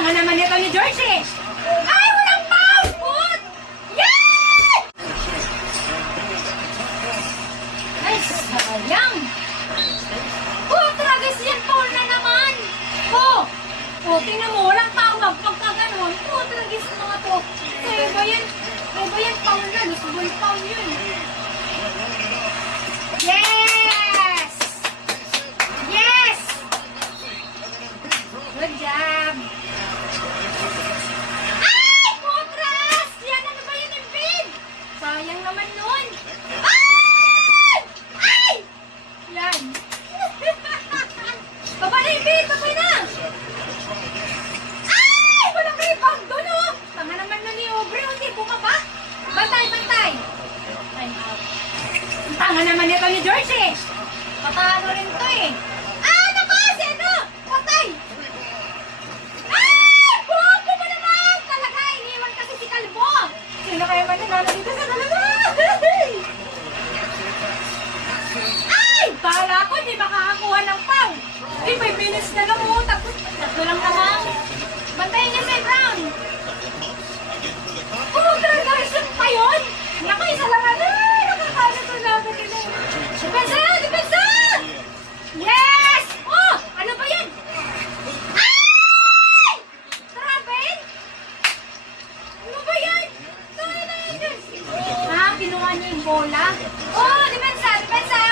tanga naman ito ni George eh. Ay, walang foul! Put! Yay! Ay, sayang. Oh, tragis yan, foul na naman. Oh, tingnan mo, walang tawag pagka ganun. Oh, tragis mga to. Kaya ba yan, foul na. Lusubol foul yun. Yes! Yes! Good job! Ay! Kotras! Yan, ano ba yun, Embiid? Sayang naman nun. Ay! Ay! Yan. Baba na, Embiid! Babay na! Ay! Walang rebound doon, oh! Tama naman na ni Aubrey, hindi bumaba. Bantay! Time out. Tanga naman ito ni George eh. Patalo rin to eh. Ah, naku! Si ano? Patay! Ay! Bobo mo naman! Talaga, iniwan kasi si Kalbo. Sino kaya ba nanalo dito sa dalawa? Ay! Bahala ko, di makakakuha ng pang. Eh, 5 minutes na lang mo. Tapos, tatlo lang naman. Bantayan niya si Brown. Oh, talaga, shoot pa yun? Naku, isa lang ano. Nakakala to namin ito. Depensa! Yes! Oh! Ano ba yan? Ay! Travel? Ano ba yan? Ah, kinuha niya yung bola. Oh, depensa!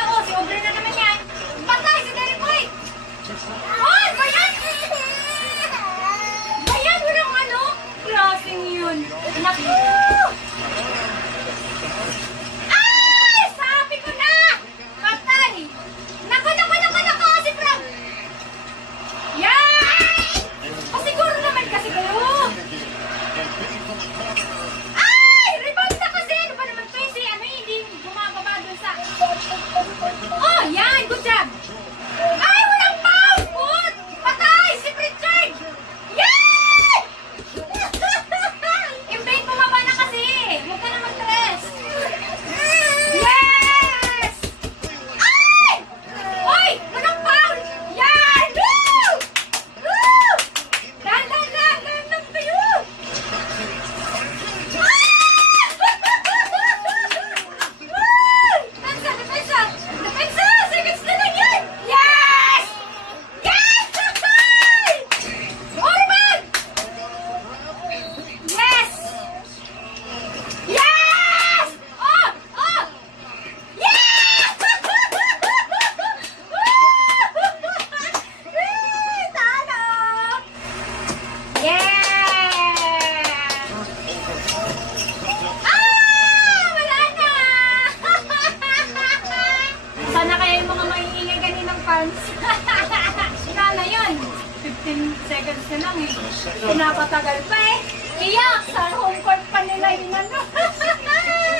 Oh, si Aubrey na naman yan. Patay si Derek White. Oh, ba yan? Ba yan? Walang ano? Crossing yun. Naku! Oh, yan! Good job! Ay, walang foul! Good! Patay! Si Pritchard! Yay! Embiid, bumaba na kasi! Huwag ka na mag-stress! Yes! Ay! Oy! Walang foul! Yan! Woo! Woo! Dan kayo! Sana yun. 15 seconds na lang eh. Pinapatagal pa eh. Iyak! Sa home court pa nila yun ano.